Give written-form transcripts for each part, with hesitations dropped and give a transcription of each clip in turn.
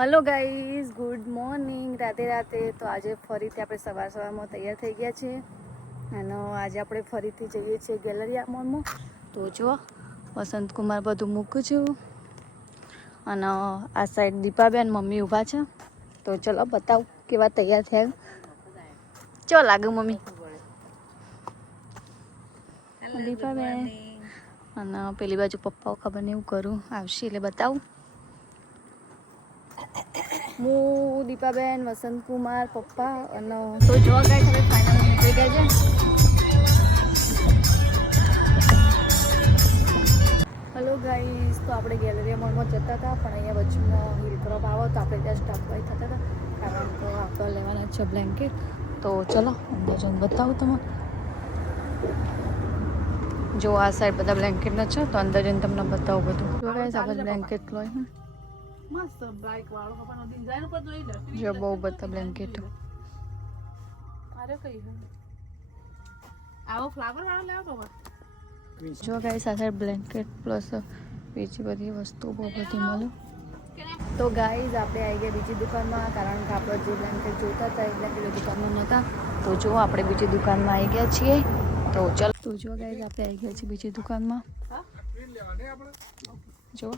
Hello guys, good morning. રાતે તો આજે ફરીથી આપણે સવારમાં તૈયાર થઈ ગયા છીએ અને આજે આપણે ફરીથી જઈએ છીએ ગેલેરિયા મોલમાં. તો જો વસંતકુમાર બધું મૂકું છું અને આ સાઈડ દીપાબેન મમ્મી ઊભા છે. તો ચલો બતાવું કેવા તૈયાર થયા. ચો લાગે મમ્મી દીપાબેન અને પેલી બાજુ પપ્પાઓ ખબર નહીં એવું કરું આવશે એટલે બતાવું. હું દીપાબેન, વસંતકુમાર, પપ્પા અને તો જોવા ગાઈસ હવે ફાઇનલ નીકળી ગયા છે. હલો ગાઈસ, તો આપણે ગેલેરિયા મોલમાં જતા હતા પણ અહીંયા વચમાં હિલ ક્રોપ આવો તો આપણે ત્યાં સ્ટોપ બાય થતા હતા કારણ કે આપણે લેવાના છે બ્લેન્કેટ. તો ચલો અંદર જઈને બતાવું તમને. જો આ સાઈડ બધા બ્લેન્કેટના છે તો અંદર જઈને તમને બતાવું બધું. જો ગાઈસ આપણે બ્લેન્કેટ લઈ મસ્ત બ્લાઇક વાળો કપડાનો ડિઝાઇન ઉપર જોઈ લે. જો બહુ બધા બ્લેન્કેટ. અરે કઈ આવો ફ્લાવર વાળો લેવો તો જો ગાઈસ આ સાઈડ બ્લેન્કેટ પ્લસ બીજી બધી વસ્તુ બહુ બધી મળે. તો ગાઈસ આપણે આવી ગયા બીજી દુકાનમાં કારણ કે આપણે જે બ્લેન્કેટ જોઈતા હતા એટલે પેલી દુકાનમાં નહોતા. તો જો આપણે બીજી દુકાનમાં આવી ગયા છીએ. તો ચલો તો જો ગાઈસ આપણે આવી ગયા છીએ બીજી દુકાનમાં. જો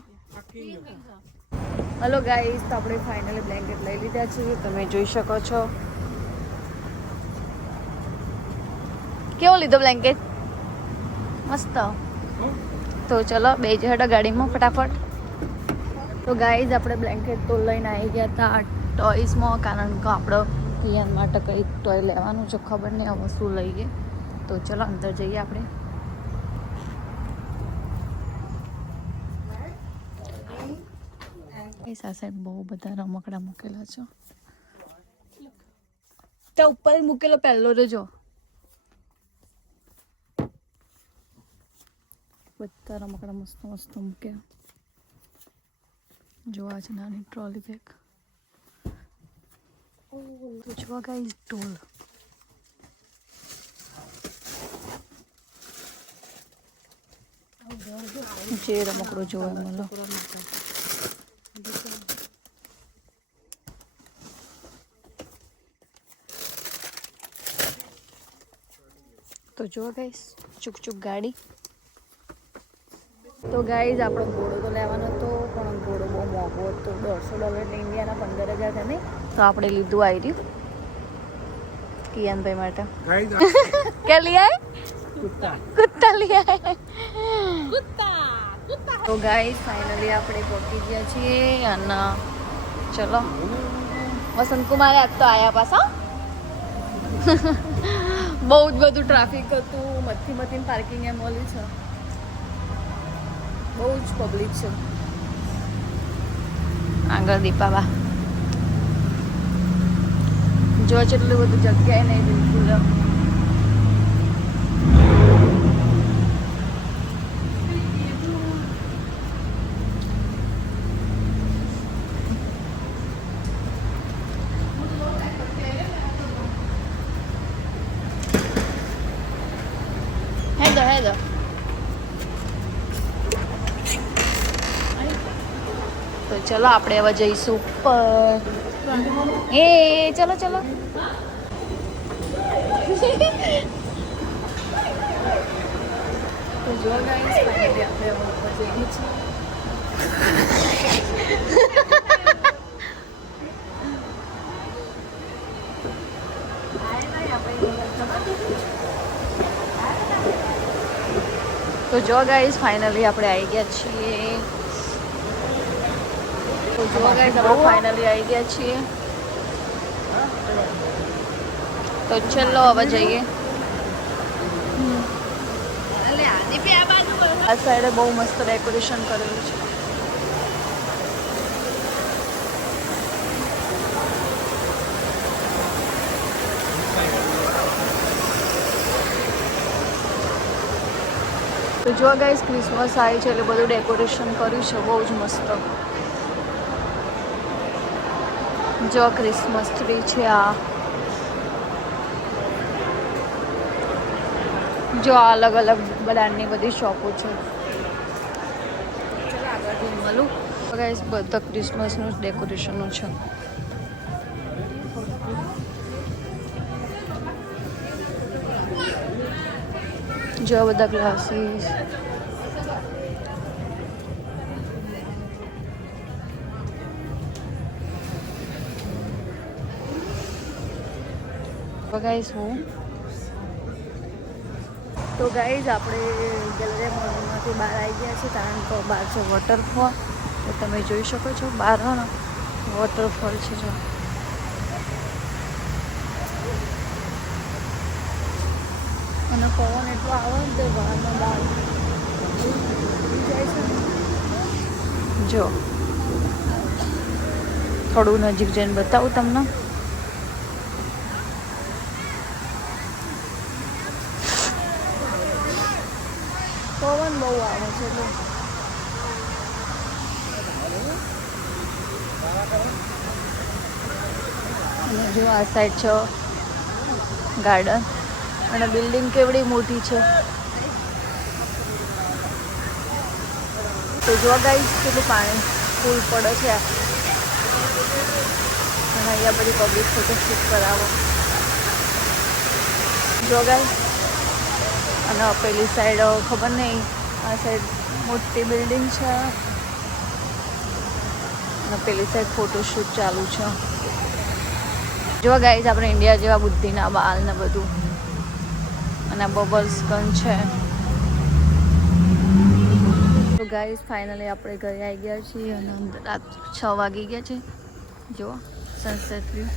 હલો ગાઈસ, તો આપણે ફાઇનલી બ્લેન્કેટ લઈ લીધા છે. તમે જોઈ શકો છો. કેવો લીધો બ્લેન્કેટ? મસ્ત. તો ચલો બે જણા ગાડીમાં ફટાફટ. તો ગાઈસ આપણે બ્લેન્કેટ તો લઈને આવી ગયા હતા ટોયસમાં કારણ કે આપણે કિયાન માટે કંઈક ટોય લેવાનું છે. ખબર નહીં હવે શું લઈએ. તો ચલો અંદર જઈએ આપણે. આ સાઈડ બહુ બધા રમકડા મૂકેલા છે. ત્યાં ઉપર મૂકેલો પહેલો જો બધા રમકડા મસ્ત મસ્ત મૂક્યા. જોવા છે નાની ટ્રોલી બેગ. તો જોવા ગાઈસ ઢોલ. જે રમકડો જોવા મળે. તો જો ગાઈસ ચૂક ચૂક ગાડી. તો ગાઈસ આપણો ઘોડો તો લેવાનો હતો પણ ઘોડો બહુ મોંઘો હતો. $150 ઇન્ડિયાના 15,000 થાય. તો આપણે લીધું આવી રહ્યું કિયાનભાઈ માટે. क्या लिया है? कुत्ता लिया है. તો ગાઈસ ફાઇનલી આપણે પહોંચી ગયા છીએ અને ચલો વસંતકુમાર આજ તો આયા પાછા. બહુ જ બધું ટ્રાફિક હતું. મથી પાર્કિંગ એ મળી છે. બહુ જ પબ્લિક છે. આગળ દીપાબા જો જેટલું બધું જગ્યાએ નહીં બિલકુલ. હેદો તો ચલો આપણે હવે જઈશું ઉપર. એ ચલો ચલો. તો જો ગાઈસ ફાઇનલી આપણે હવે ઉપર જઈએ છીએ. તો જો ગાઈસ ફાઇનલી આપણે આવી ગયા છીએ. તો જો ગાઈસ આપણે ફાઇનલી આવી ગયા છીએ. તો ચલો હવે જઈએ. આ સાઈડે બહુ મસ્ત ડેકોરેશન કરેલું છે. તો જો ગાઈસ ક્રિસમસ આવી છે એટલે બધું ડેકોરેશન કર્યું છે બહુ જ મસ્ત. જો ક્રિસમસ ટ્રી છે આ. જો અલગ અલગ બ્રાન્ડની બધી શોપો છે. ચાલો આગળ મળું. ગાઈસ બધા ક્રિસમસનું ડેકોરેશનનું છે. જો આ બધા ગ્લાસીસ, ગાઈસ હું તો ગાઈઝ આપણે ગેલેરિયા મોલમાંથી બહાર આવી ગયા છીએ, કારણ કે બહાર છે વોટરફોલ. તો તમે જોઈ શકો છો બહાર વોટરફોલ છે. જો અને પવન એટલો આવે ને તો બહારમાં બહાર જાય છે. જો થોડું નજીક જઈને બતાવું તમને. પવન બહુ આવે છે. અને જો આ સાઈડ છે ગાર્ડન, અને બિલ્ડિંગ કેવડી મોટી છે. તો જો ગાઈસ કેટલું પાણી ફૂલ પડે છે. અને અહીંયા બધી પબ્લિક ફોટોશૂટ કરાવો. જો ગાઈસ, અને પેલી સાઈડ ખબર નહીં, આ સાઈડ મોટી બિલ્ડિંગ છે અને પેલી સાઈડ ફોટોશૂટ ચાલુ છે. જો ગાઈસ આપણે ઇન્ડિયા જેવા બુદ્ધિના બાલ ને બધું, અને બબલ્સ ગન છે. તો ગાઈસ ફાઇનલી આપણે ઘરે આવી ગયા છીએ અને રાત 6 વાગી ગયા છે. જો સનસેટ વ્યૂ.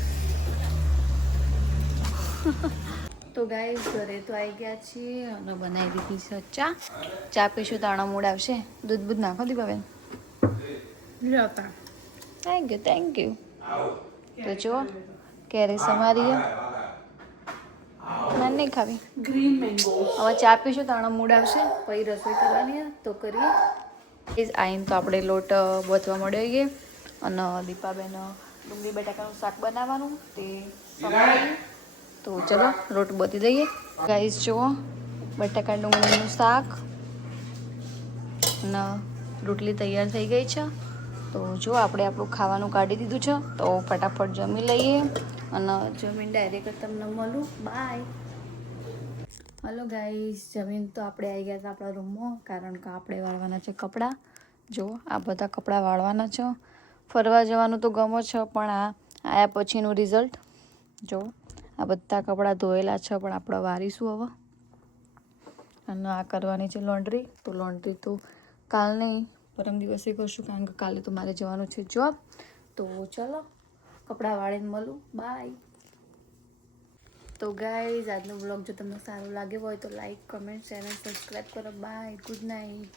તો ગાઈસ ઘરે તો આવી ગયા છીએ અને બનાવી દીધી છે ચા પીશું તાણા મૂડ આવશે. દૂધ નાખો દીપાબેન. Thank you. તો જો કેરી સમારી મને નહીં ખાવી. Green mango. હવે ચા પીશું તાણા મૂડ આવશે, પછી રસોઈ કરવાની તો કરીએ. આઈને તો આપણે લોટ બોથવા મળીએ અને દીપાબેન ડુંગળી બટાકાનું શાક બનાવવાનું તે સમારીએ. તો ચલો લોટ બોતી દઈએ. ગાઈસ જુઓ બટાકા ડુંગળીનું શાક અને રોટલી તૈયાર થઈ ગઈ છે. તો જો આપણે આપણું ખાવાનું કાઢી દીધું છે, તો ફટાફટ જમી લઈએ અને જમીન ડાયરેક્ટ તમને મળું. બાય. હલો ગાઈસ, જમીન તો આપણે આવી ગયા હતા આપણા રૂમમાં, કારણ કે આપણે વાળવાના છે કપડાં. જો આ બધા કપડાં વાળવાના છે. ફરવા જવાનું તો ગમો છે, પણ આ આયા પછીનું રિઝલ્ટ જો. આ બધા કપડાં ધોયેલા છે, પણ આપણે વારીશું હવે. અને આ કરવાની છે લોન્ડ્રી. તો લોન્ડ્રી તો કાલ નહીં, પરમ દિવસે કરશું, કારણ કે કાલે તો મારે જવાનું છે જોબ. તો ચલો કપડાં વાળીને મળું. બાય. તો ગાઈઝ આજનો બ્લોગ જો તમને સારો લાગ્યો હોય તો લાઈક, કમેન્ટ, શેર અને સબસ્ક્રાઈબ કરો. બાય. Good night.